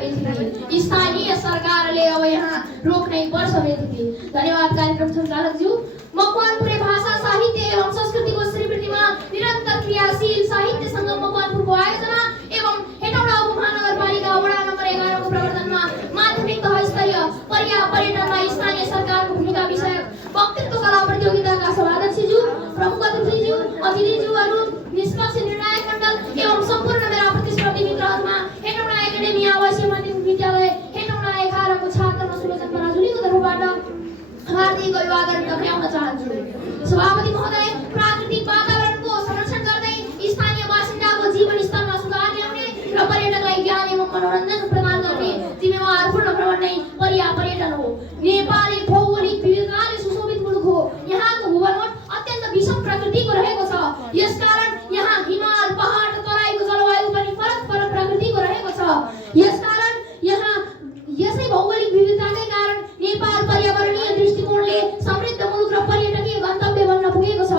थी। स्थानीय सरकारले अब यहाँ रोक्नै पर्छ थी। धन्यवाद कार्यक्रम सञ्चालकज्यू। मकवानपुरे भाषा साहित्य एवं संस्कृतिको श्रीवृद्धिमा निरन्तर क्रियाशील साहित्य सङ्गम मकवानपुरको आयोजना एवं हेटौडा उपमहानगरपालिका वडा नम्बर 11 को प्रवर्तनमा माध्यमिक तह स्तरीय पर्यटनमा स्थानीय सरकारको भूमिका विषयक वक्तृत्व कला प्रतियोगिताका सभाध्यक्षज्यू, प्रमुख अतिथिज्यू, अतिथिज्यूहरू, निष्पक्ष निर्णायक मण्डल एवं सम्पूर्ण मेरा प्रतिस्पर्धी मित्रहरूमा हेटौडा एकाडेमी आवासीय माध्यमिक विद्यालय हेटौडा 11 को छात्र सुलोचन पराजुलीको तर्फबाट हार्दिक अभिवादन टक्राउन चाहन्छु। सभापति महोदय, प्राकृतिक वातावरणको संरक्षण गर्दै स्थानीय बासिन्दाको जीवन स्तरमा सुधार ल्याउने र पर्यटकलाई ज्ञान एवं मनोरञ्जन प्रदान गर्ने जिम्मेवारपूर्ण भ्रमण नै पर्यटन हो। नेपाल एक भौगोलिक विविधताले सुशोभित मुलुक हो। यहाँको भूभाग अत्यन्त विषम प्रकृतिको रहेको छ। यसकारण यहाँ हिमाल, पहाड, तराईको जलवायु पनि फरक प्रकृतिको रहेको छ। यसकारण यहाँ यसै भौगोलिक विविधताकै कारण नेपाल पर्यावरणीय दृष्टिकोणले समृद्ध मुलुक र पर्यटकीय गन्तव्य बन्न पुगेको छ।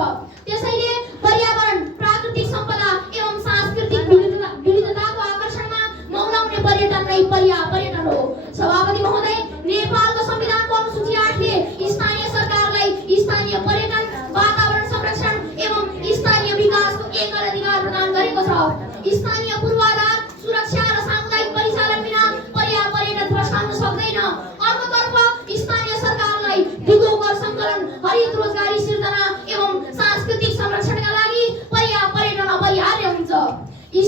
त्यसैले पर्यावरण, प्राकृतिक सम्पदा एवं सांस्कृतिक विविधताको आकर्षणमा मौलाउने पर्यटन नै पर्यटन हो। सभापति महोदय, नेपालको संविधानको अनुसूची 8 ले स्थानीय सरकारलाई स्थानीय पर्यटन, वातावरण संरक्षण एवं स्थानीय विकासको एकल अधिकार प्रदान गरेको छ। स्थानीय पूर्वाधार, सुरक्षा र सामुदायिक परिचालन बिना पर्यटन प्रस्ताउन सक्दैन। अर्कोतर्फ स्थानीय सरकारलाई दिगो कर सङ्कलन, हरित रोजगारी सिर्जना एवं सांस्कृतिक संरक्षणका लागि पर्यटन अपरिहार्य हुन्छ।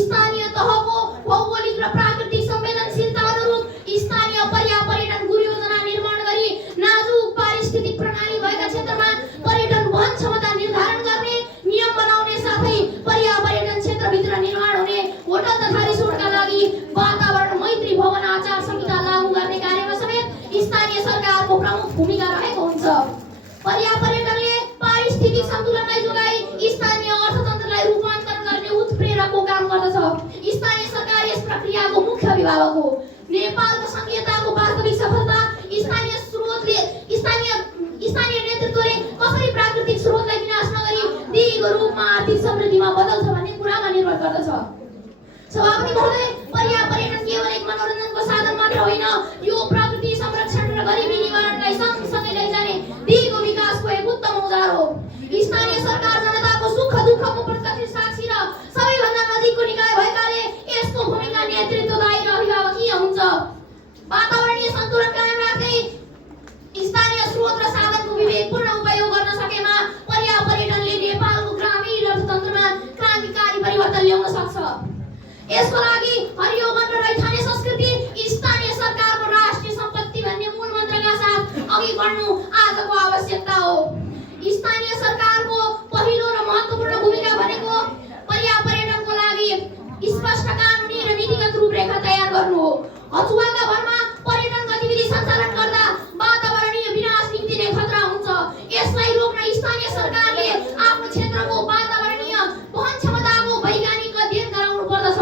स्थानीय तहको भौगोलिक र प्राकृतिक संवेदनशीलता अनुरूप स्थानीय पर्यटन गुरुयोजना निर्माण गरी नाजुक पारिस्थितिक प्रणाली भएका क्षेत्रमा पर्यटन वहन क्षमता निर्धारण गर्ने नियम बनाउने साथै पर्यटन क्षेत्रभित्र निर्माण हुने होटल तथा रिसोर्टका लागि वातावरण मैत्री भवन आचार संहिता लागू गर्ने कार्यमा समेत स्थानीय सरकारको प्रमुख भूमिका रहेको हुन्छ। पर्यटनले पारिस्थितिक सन्तुलनलाई जोगाई स्थानीय अर्थतन्त्रलाई रूपान्तरण गर्ने उत्प्रेरकको काम गर्दछ। स्थानीय सरकार यस प्रक्रियाको मुख्य अभिभावक हो। नेपालको संघीयताको वास्तविक सफलता स्थानीय नेतृत्वले कसरी प्राकृतिक स्रोतलाई विनाश नगरी दिगो रूपमा आर्थिक समृद्धिमा बदल्छ भन्ने कुरामा निर्भर गर्दछ। सभापति महोदय, पर्यटन केवल एक मनोरञ्जनको साधन मात्र होइन, यो प्रकृति संरक्षण र गरिबी निवारणलाई सँगसँगै लैजाने दिगो विकासको एक उत्तम औजार हो। स्थानीय सरकार जनताको सुख दुःखको प्रत्यक्ष साक्षी र सबैभन्दा नजिकको निकाय भएकाले यसको भूमिका नेतृत्वदायी र अभिभावकीय हुन्छ। वातावरणीय सन्तुलन कायम राख्दै स्थानीय स्रोत र साधनको विवेकपूर्ण उपयोग गर्न सकेमा पर्यटनले नेपालको ग्रामीण अर्थतन्त्रमा क्रान्तिकारी परिवर्तन ल्याउन सक्छ। यसको लागि हरियो वन र रैथाने संस्कृति स्थानीय सरकारको राष्ट्रिय सम्पत्ति भन्ने मूल मन्त्रका साथ अघि बढ्नु आजको आवश्यकता हो। स्थानीय सरकारको पहिलो र महत्त्वपूर्ण भूमिका भनेको पर्यटनको लागि स्पष्ट कानुनी र नीतिगत रूपरेखा तयार गर्नु हो। हचुवाका भरमा पर्यटन गतिविधि सञ्चालन गर्दा वातावरणीय विनाश निम्ति नै खतरा हुन्छ। यसलाई रोक्न स्थानीय सरकारले आफ्नो क्षेत्रको वातावरणीय वहन क्षमताको वैज्ञानिक अध्ययन गराउनु पर्दछ।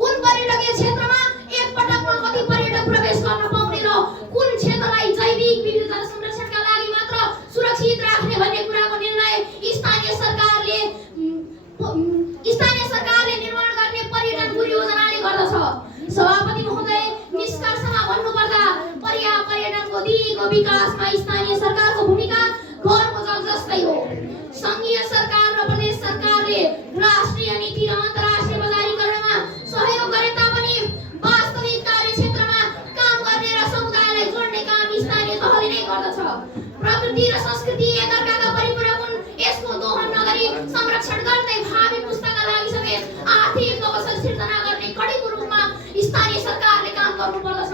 कुन पर्यटकीय क्षेत्रमा एक पटकमा कति पर्यटक प्रवेश गर्न पाउने र कुन क्षेत्रलाई जैविक विविधता संरक्षणका लागि मात्र सुरक्षित राख्ने भन्ने कुराको निर्णय स्थानीय सरकारले निर्माण गर्ने पर्यटन गुरुयोजनाले गर्दछ। सभापति महोदय, निष्कर्षमा भन्नुपर्दा पर्यटनको दिगो विकासमा स्थानीय सरकारको भूमिका घरको जग जस्तै हो। संघीय सरकार र प्रदेश सरकारले राष्ट्रिय नीति र अन्तर्राष्ट्रिय बजारीकरणमा सहयोग गरे तापनि वास्तविक कार्यक्षेत्रमा काम गर्ने र समुदायलाई जोड्ने काम स्थानीय तहले नै गर्दछ। प्रकृति र संस्कृति एकअर्काका परिपूरक हुन्। यसको दोहन नगरी संरक्षण गर्दै भावी पुस्ताका लागि समेत आर्थिक अवसर सिर्जना गर्ने कडेको रूपमा स्थानीय सरकारले काम गर्नुपर्दछ।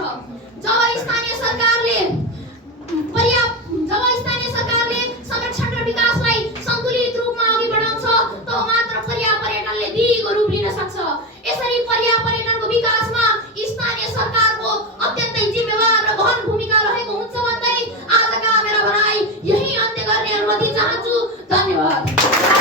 जब स्थानीय